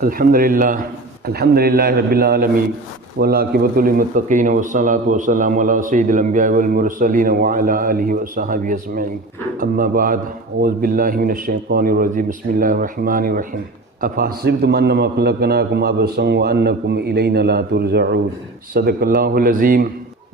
अल्हम्दुलिल्लाह रब्बिल आलमीन वल्लाकिबतुल लिल्मुत्तक़ीन वस्सलातु वस्सलामु अला सय्यिदिल अंबिया वल मुरसलीन व अला आलिहि व सहबिहि अजमईन। अम्मा बाद, औज़ु बिल्लाहि मिनश शैतानिर रजीम। बिस्मिल्लाहिर रहमानिर रहीम। अफहसिबतुम अन्नमा खलक़नाकुम अबसन व अन्नकुम इलैना ला तुरजऊन। सदक़ल्लाहुल अज़ीम।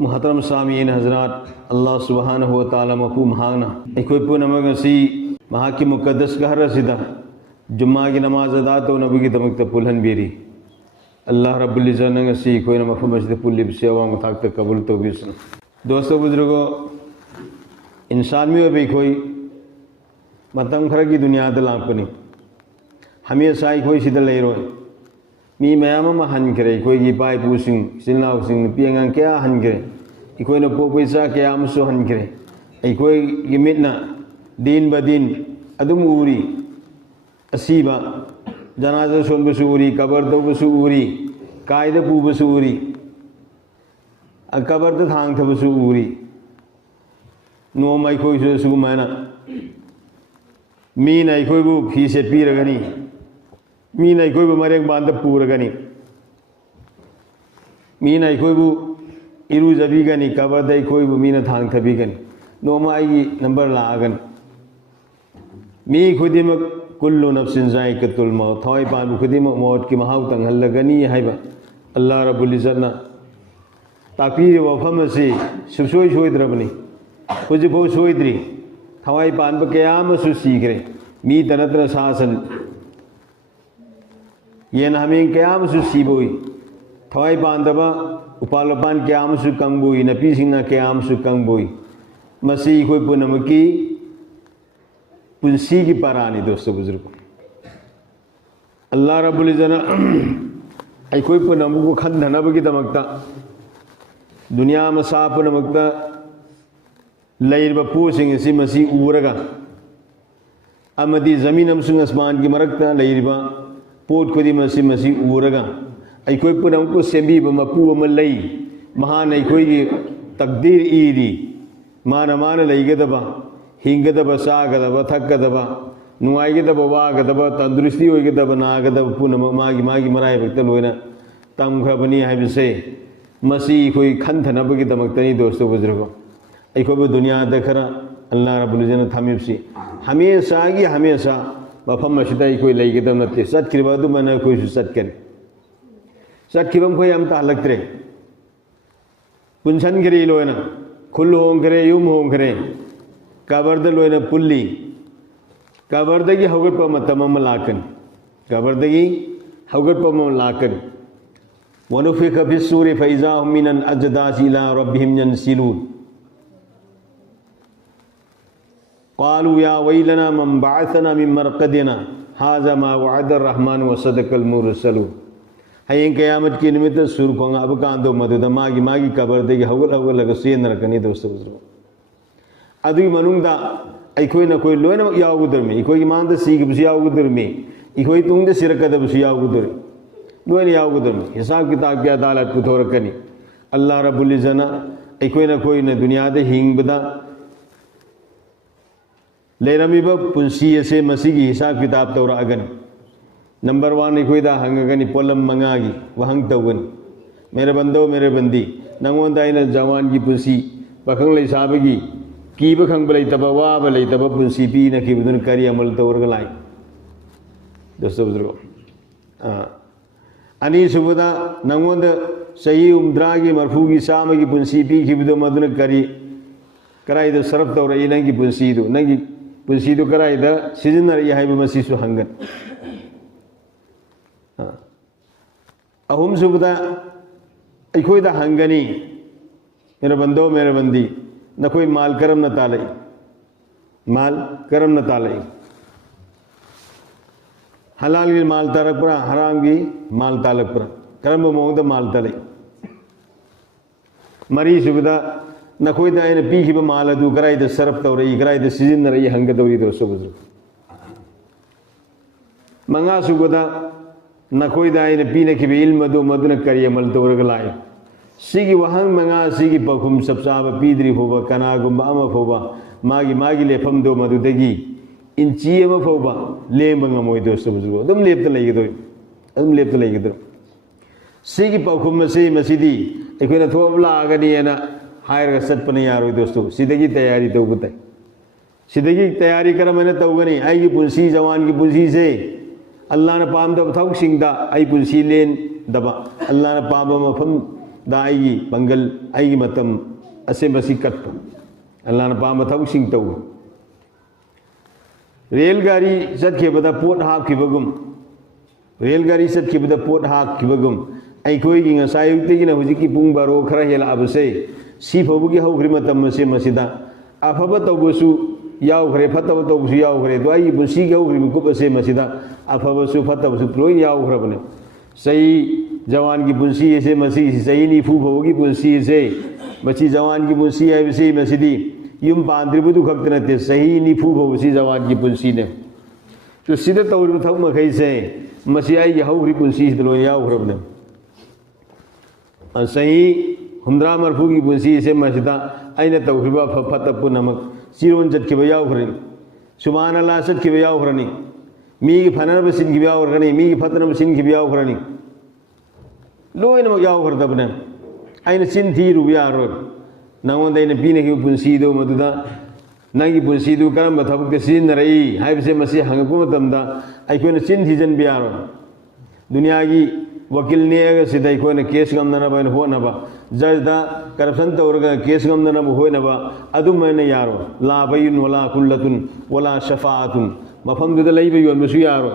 मुहतरम सामीन हज़रात, अल्लाह सुब्हानहु व तआला मफ़हूम हाना अखोई पुनमगसी महाकी मुक़द्दस गहरसिदा जुम्मा की नमाज अदा तो नबी की दमक पुलहन बेरी अल्लाह रब्बुल इज़्ज़त ने ngasi कोई nama masjid पुलिब से आवाम तक कबूल तो बिस्म। दोस्तों बुजुर्गों, इंसान में भी कोई मतम खर की दुनिया दलापनी हमें साई कोई सिद्ध ले रोए मी मैम हन करे कोई की पाई पूसिंग सिलनाव सिंग पियंग क्या हन करे कोई न पो पैसा क्या मसो हन करे कोई गिमितना दिन बदिन अदुम उरी असीबा जनाजा सोनबसु उरी कबर तौबसु उरी कायदा पुबसु उरी कबर त थांग थबसु उरी नोम अखोई सुगुमायना मीन अखोईबु फी सेटपीरगनी मीन अखोईबु मरेंग बांध पूरगनी मीन अखोईबु इरुजबीगनी कबर द अखोईबु मीन थांग थबीगनी नोम आईगी नंबर लागन मी खुदिमक कुल्लु नफ्सिन ज़ाइक़तुल मौत थोई पान खुदिमक मौत की महाव तंगहल्लगनी हाइबा अल्लाह रब्बुल इज़्ज़त ना ताकीर वफम से सुसोई सोइद्रबनी खुजिफो सोइद्री थवाई पान बकयाम सुसीगरे मी तनत्र सासन ये हमें कयाम सुसीबोई थवाई पान दबा उपालपान कयाम सुकंगबोई नपी सिंह कयाम सुकंगबोई मसी कोई पुनमकी पुंसी की पारानी। दोस्तों बुजुर्गों, अल्लाह रब्बुल इज़्ज़त अखोई पुनमु को खंधनबगी दमकता दुनिया मसा पुनमकता लैरब पोसिंग असि मसी उरगा अमदी ज़मीन अमसुंग आसमान की मरकता लैरब पोट खुदी मसी मसी उरगा अखोई पुनम को सेंबीब मपू अम लई महान अखोई की तकदीर ईरी मान मान लैगदबा हिंगदब सागदब थकदब नुआईगदब वागदब तंदुरुस्ती होइगदब नागदब पुनम मागी मागी मराई भक्त लोइना तमखबनी हाइबसे मसी कोई खंथनबगी दमक्तनी। दोस्तों बुजुर्गों, अखोब दुनिया दखरा अल्लाह रब्बुल इज़्ज़त थमिबसी हमेशा की हमेशा मफम मशदा कोई लैगदब नते सत्किरबदु मन कोई सत्कन सत्किबम कोई हम तालक्तरे पुंसन गिरी लोइना खुल होंगरे युम होंगरे कबरद लोइना पुल्ली कबरदगी हौगट मतम लाकन कबरदगी हौगट लाकन वनुफिख फिस्सूरि फइज़ा हुम मिनल अजदासि इला रब्बिहिम यंसिलून क़ालू या वैलना मन बअसना मिन मरक़दिना हाज़ा मा वअदर रहमान व सदक़ल मुरसलून। हयें क़यामत की निमित्त सुर खोंगा अब कांदो मदुद मागी मागी कबरदगी हौगट हौगट सेनरकनी। दोस्तों बुजुर्गों, अदुई मनुंगदा अखोई न कोई लोन यावुदरमी अखोई मांद सीगबसु यावुदरमी अखोई तुंगद सिरकदबसु यावुदर लोन यावुदरमी हिसाब किताब की अदालत पुथोरकनी अल्लाह रब्बुल इज़्ज़त अखोई न कोई न दुनिया दे हिंगबदा लेरमीब पुंसी से मसी की हिसाब किताब तौरागन नंबर 1 अखोईदा हंगगनी पोलम मंगागी वहंग तौगन मेरे बंदो मेरे बंदी नंगोंदा आइना जवान की पुंसी पखंग लैसाबगी कीब खंग लेतब वाब लेतब पुंसी पी न कीबदुन करी अमल तौर लाई। दोस्तों बुजुर्गों, अनी सुबदा नंगोंद सही उम्द्रा की मरफू की साम की पुंसी पी कीबदु मदुन करी कराई द सरफ तौर नंगी पुंसी दो कराई द सीजन रही है मसी सु हंगन अहुम सुबदा अखोईदा हंगनी मेरे बंदो मेरे बंदी न कोई माल करम न तालई माल करम न तालई हलाल की माल तारक पर हराम की माल तालक पर करम मोहद माल तलई मरी सुबदा न कोई दाइन पी की माल अदू कराई द सरफ तौर कराई द सीजन न रही हंग दौरी। दोस्तों बुजुर्ग, मंगा सुबदा न कोई दाइन पी न की इल्म दो मदन करी अमल तौर लाए सिगी वहंग मंगा सिगी पखुम सबसाब पीद्री होबा कनागुम अमा फोबा मागी मागी लेफम दो मदुदगी इंची अमा फोबा लेम बंगा मोई। दोस्तों बुजुर्गों, तुम लेपता लगी दो अदुम लेप्त लेगदर सिगी पाखुम मसीदी अखोना थोब लागनीना हायरगा चटपने यारोय दोस्तों सिदगी तैयारी तौबताय सिदगी तैयारी करमने तौगनी आइगी पुंसी जवान की पुंसी से अल्लाह ने पामदब थौसिंगदा आई पुंसी लेन दबा अल्लाह ने पाम मफम दा आइगी पंगल आइगी मतम असे मसी कट अल्लाह ने पाम थौसिंग तौ रेलगाड़ी चटखेबदा पोट हापखिबगुम रेलगाड़ी चटखेबदा पोट हापखिबगुम अखोईगी ngसायुक्तिगिना हुजिकी पुंग बारो खरा हेलाबसे सी फबुगी हौग्रि मतम से मसिदा अफब तौबसु यावग्रे फतब तौबसु यावग्रे तो आई पुंसी हौग्रि मुकुप से मसिदा अफबसु फतबसु लोई यावग्रबने सही जवान की पुंसी से मसी सही निफु फबुगी पुंसी से मसी जवान की पुंसी है से मसिदी युम पांद्रिबुदु खक्तनते सही निफु फबुसी जवान की पुंसी ने तो सीधे तौर थौ मखै से मसी आई हौग्रि पुंसी लोई यावग्रबने सही हुंद्रा मरफू की पुंसी से मसिदा अने तौखिबा फत पुनमक चिरोन चटखिबा यावग्रनि सुभान अल्लाह चटखिबा यावग्रनि मीगी फननब सिनखिबा यावग्रनि मीगी फतनब सिनखिबा यावग्रनि लोइनमक यावग्रदबने अने चिन थीरुबा यारोय नंगोंदा अने पीनखिबा पुंसीदो मदुदा नंगी पुंसीदो करम थबक सिनरई हाइबसे मसी हंगपु मतमदा अखोना चिन थीजन यारोय दुनिया की वकील ने सिदा अखोना केस गमनब होनब जजदा करप्शन तौरगा केस गमनब होनब अदुमैना यारो ला बैन वला कुल्लतुन वला शफाअतुन मफमदुदा लैबा योनबसु यारो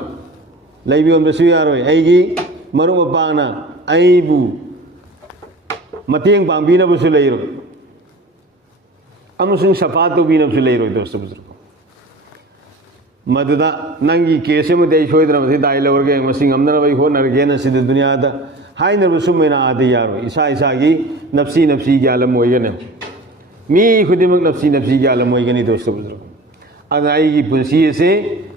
लैबा योनबसु यारो अैगी मरु मपाना अैबु मतेंग पांगबिनबसु लैरो अमसुंग शफाअत तौबिनबसु लैरो दोस्त बुजुर्ग मदुदा नंगी केस में दे छोइदना मसे दाइ लवरगे मसिंग अमदना बई हो नरगेना सिद दुनिया दा हाइनर सुमेना आदि यारो इसा इसा की नफ्सी नफ्सी की आलम होइगने मी खुदिमक नफ्सी नफ्सी की आलम होइगनी दोस्त बुजुर्ग अदाई की पुंसी से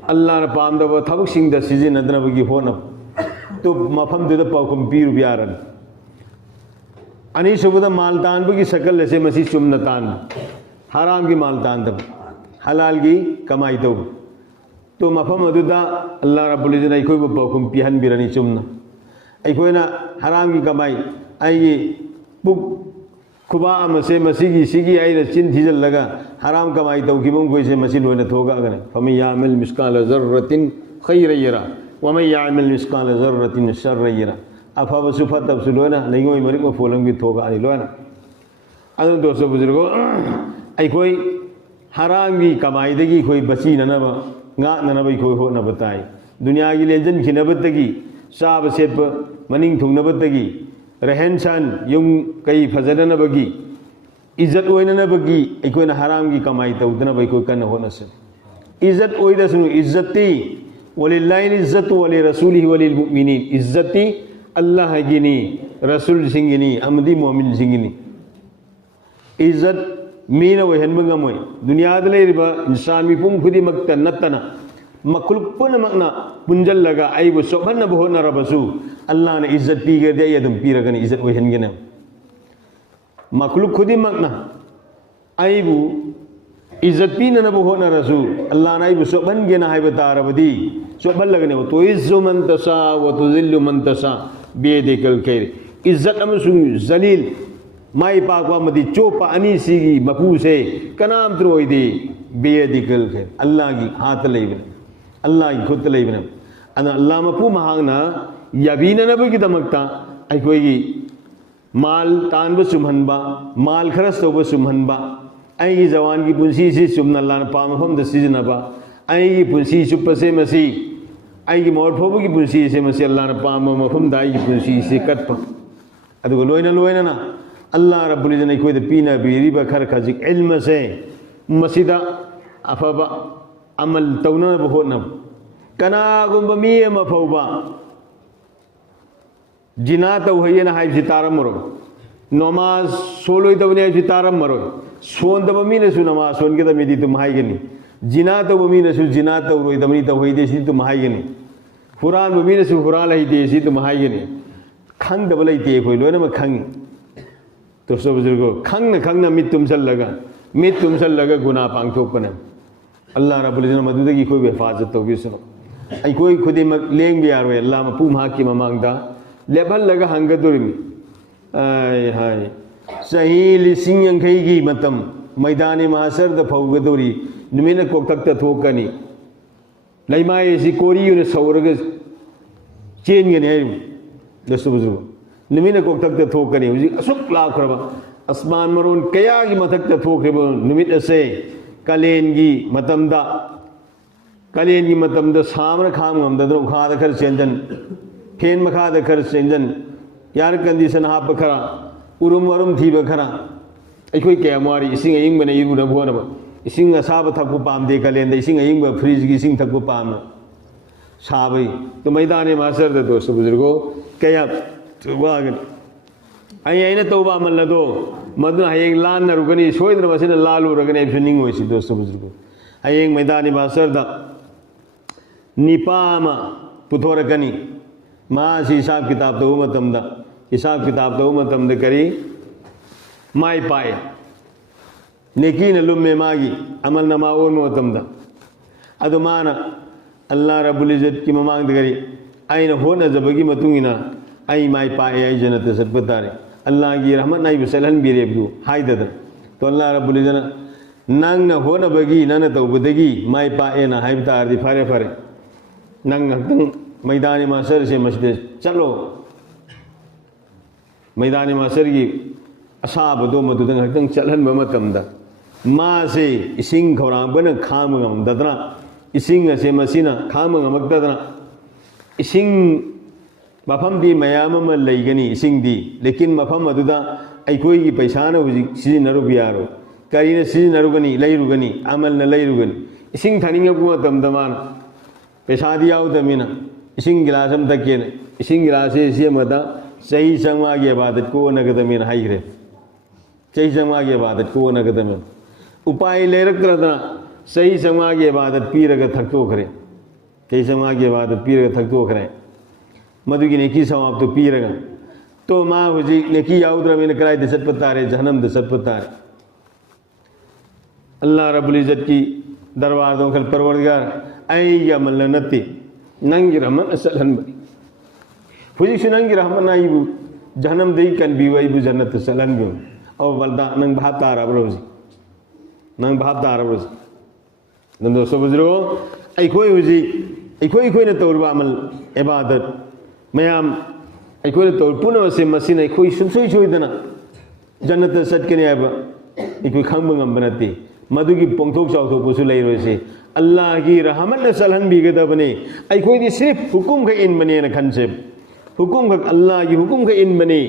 अल्लाह ने पामदब थबक सिंग द सिजिनदनबगी होनब तो मफम दुदा पाखुम पीरु बियारन अनि सुबुदा माल तानबगी शकल से मसी चुमना तान हराम की माल तान दब हलाल की कमाई दो तो मफम अदुदा अल्लाह रब्बुल इज्जत अखोइबु पाखुम पिहन बिरनी चुमना अखोइना हराम की कमाई आई पुक खुबा अमसे मसीगी सिगी आइना चिन थीजल्लगा हराम कमाई तौखिबुम कोइसे मसी लोइना थोगागने फमन यामल मिस्काल जर्रतिन खैरन यरा वमन यामल मिस्काल जर्रतिन शर्रन यरा अफबसु फतबसु लोइना नैगोइ मरिक मफोलंगी थोगानि लोइना अदु दोस्तो बुजुर्गो अखोइ हराम की कमाईदगी कोई बची ननबा nganaba khoi ho na batai dunya gi lenjen khinabatagi sab sep maning thungnabatagi rehen san yung kai phajana bagi इज्जत ओइना बगी अखोना हराम की कमाई तौदना बै कोई कन होना से इज्जत ओइदा सुनु इज्जती वलिल्लाहि इज्जत वलि रसूलिहि वलिल मुमिनीन इज्जती अल्लाह गिनी रसूल सिंगिनी अमदी मुमिन सिंगिनी इज्जत मीना वहन बंगमोय दुनिया लेरिबा इंसान मिपुम खुदी मक्त नतना मखलुक पुनमकना पुंजल लगा आइबु सोहन बहोना रबसु अल्लाह ने इज्जत पीगे दे यदम पीरगन इज्जत वहन गने मखलुक खुदी मकना आइबु इज्जत पीना बहोना रसु अल्लाह ने आइबु सोहन गेना हाइबा तारबदी सोहन लगने तो इज्जु मन तसा व तुजिल्लु मन तसा बेदिकल खैर इज्जत अमसुं जलील माई पाकवा मदी चोपा अनी सीगी मपू से कनाम त्रोइदी बेदिकल खैर अल्लाह की हाथ लेबन अल्लाह की खुद लेबन अन अल्लाह मपू महांगना यबीना नबगी दमकता अखोई माल तानब सुमहनबा माल खरस तौब सुमहनबा अई जवान की पुंसी से सुमन अल्लाह ने पामफम द सिजनबा अई पुंसी चुप से मसी अई मोरफोब की पुंसी से मसी अल्लाह ने पाम मफम दाई की पुंसी से कटप अदुगो लोइना लोइना ना अल्लाह रब्बुल इज्जत ने कोई पीना बीरीबा खर खजिक इल्म से मसीदा अफबा अमल तौना बहोना कनागुंबा मी अमा फौबा जिना तौहयना हाइबसि तारमरो नमाज सोलोइदबने हाइबसि तारमरो सोंदब मीनसु नमाज सोनगेदमिदि तुम हाइगनी जिना तौब मीनसु जिना तौरोइदबनि तौहयदेसि तुम हाइगनी हुरान मीनसु हुरान हइदेसि तुम हाइगनी खंगदब लैते कोइ लोइनम खंग तो सब बुजुर्गो खंगना खंगना मित तुमसल लगा गुनाह पांगथोकपने अल्लाह रब्बुल इज्जत मदुदगी कोई हिफाजत तौबिसनो अखोई खुदिमक लेंग यारोय अल्लाह मपू महाकी ममांगदा लेभल लगा हंगदुरिम आय हाय सही लिसिंग अंखई की मतम मैदानी महासर द फौगदोरी नुमिना कोकतक थोकनी लैमाय सि कोरियुन सौरग चेंगने है दस्तु बुजुर्ग नुमिना कोकतक थोकनी हुजी असुक लाखरबा अस्मान मरोन कया की मथक थोखरेब नुमित असे कलेन की मतमदा सामना खाम ngамददन उखाद खर चेंजन फेन मखाद खर चेंजन यार कंडीशन हाप खरा उरुम वरुम थीब खरा अखोई क्या मारी इसिंग अयिंग बने इरुना भोनब इसिंग असाब थकपु पामदे कलेन दे इसिंग अयिंग फ्रिज की इसिंग थकपु पाम साबई तो मैदाने मासर द दोस्त बुजुर्गो क्या वागन अयिना तौबा मल्लदो मदुना हयेंग लान नरुगनी सोइद्र मसिना लालुरगने फिनिंग होइसि दोस्त बुजुर्गो हयेंग मैदाने मासर द निपामा पुथोरकनी मासी हिसाब किताब तो मतमदा हिसाब किताब तो मतमदा करी माई पाए नेकी न लुम्मे मागी अमल नमा ओन मतमदा अदु माना अल्लाह रब्बुल इज्जत की ममांग करी आइन होना जबगी मतुंगिना आई माई पाए आई जन्नत सत्पतारे अल्लाह की रहमत नाई बसलन बिरेबदु हाइदद तो अल्लाह रब्बुल इज्जत नंग न होना बगी नन तौबदगी माई पाए ना हाइबतारदी फरे फरे नंग हक्तंग मैदानी मासर से मस्जिद चलो मैदानी मासर की असाब दो मदुदंग हक्तंग चलन बमतमदा मा से इसिंग खौरांबन खाम ngамददना इसिंग से मसिना खाम ngамक्तदना इसिंग मफम दी मयाम म लैगनी इसिंग दी लेकिन मफम अदुदा अखोई की पैसाना हुजी सिजिनरु बियारो करीना सिजिनरुगनी लैरुगनी अमल न लैरुगनी इसिंग थानिंगबु मतमदमान पैसादी याउदमीना इसिंग गिलास हम तकेन इसिंग गिलास से मदा सही संगमा की इबादत को नगदमीन हाइरे सही संगमा की इबादत को नगदमीन उपाय लेरक्तरदना सही संगमा की इबादत पीरग थकतो करे सही संगमा की इबादत पीरग थकतो करे मधु की नेकी सवाब तो पीरगा तो माँ हुजी नेकी याउद्र में कराए दसत पतारे जहनम दसत पतारे अल्लाह रब्बुल इज्जत की दरबार दो खल परवरदिगार आई या मल्ल नती नंगी रहमन असलन बनी हुजी सुनंगी रहमन आईबु जहनम दई कन बीवाईबु जन्नत सलन बियो और बलदा नंग भाप तारा बरोजी नंग भाप तारा बरोजी नंदो सो बुजुर्गो अखोई हुजी अखोई ने तौरबा अमल इबादत मयाम अखोई तौर पुनः से मसीन अखोई सुसोई सोइदना जन्नत सटकने आबा अखोई खंग ngambनती मधुगी पोंथोक चाउथोकसु लैरोसे अल्लाह की रहमत सलहन बीगदबने अखोई सिर्फ हुकुम का इन बने न खनसे हुकुम का अल्लाह की हुकुम का इन बने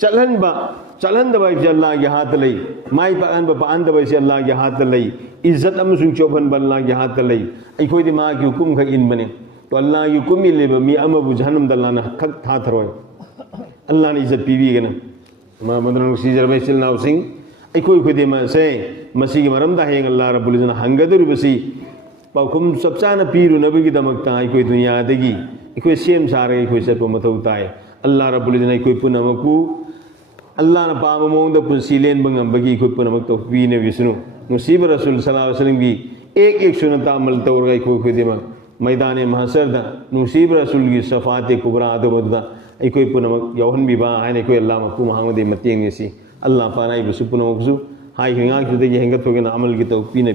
चलन दबाई से अल्लाह के हाथ लई माई पान दबाई से अल्लाह के हाथ लई इज्जत अमसुंग चौबन अल्लाह के हाथ लई अखोई माँ की हुकुम का इन बने तो अल्लाह की हुकुम लेब मी अमबु जहनम दल्ला न खक था थरोय अल्लाह ने इज्जत पीबीगना मां मदन सीजरबै सिलनाव सिंह अखोई खुदेम से मसी की मरमदा हेंग अल्लाह रब्बुल इज्जत हंगदुरबसी पाउखुम सबचाना पीरुनबगीदमक्ता अखोई दुनियादगी अखोई सेम सारे अखोई चटप मथौ ताय अल्लाह रब्बुल इज्जत अखोई पुनमकु अल्लाह न पाम मोंद पुंसी लेन बंगमबगी अखोई पुनमक तो पीने विष्णु मुसीब रसूल सल्लल्लाहु अलैहि वसल्लम की एक सुन्नत अमल तौर अखोई खुदेम मैदान महसर मुसीब रसूल की सफ़ात कुबरा अदबदा अखोई पुनमक यौहन बिबा है अखोई अल्लाह मकू महमद मतेंग अल्लाह पानाई पुनमकसु हाई हिंगा हेंगत अमल की तो पीने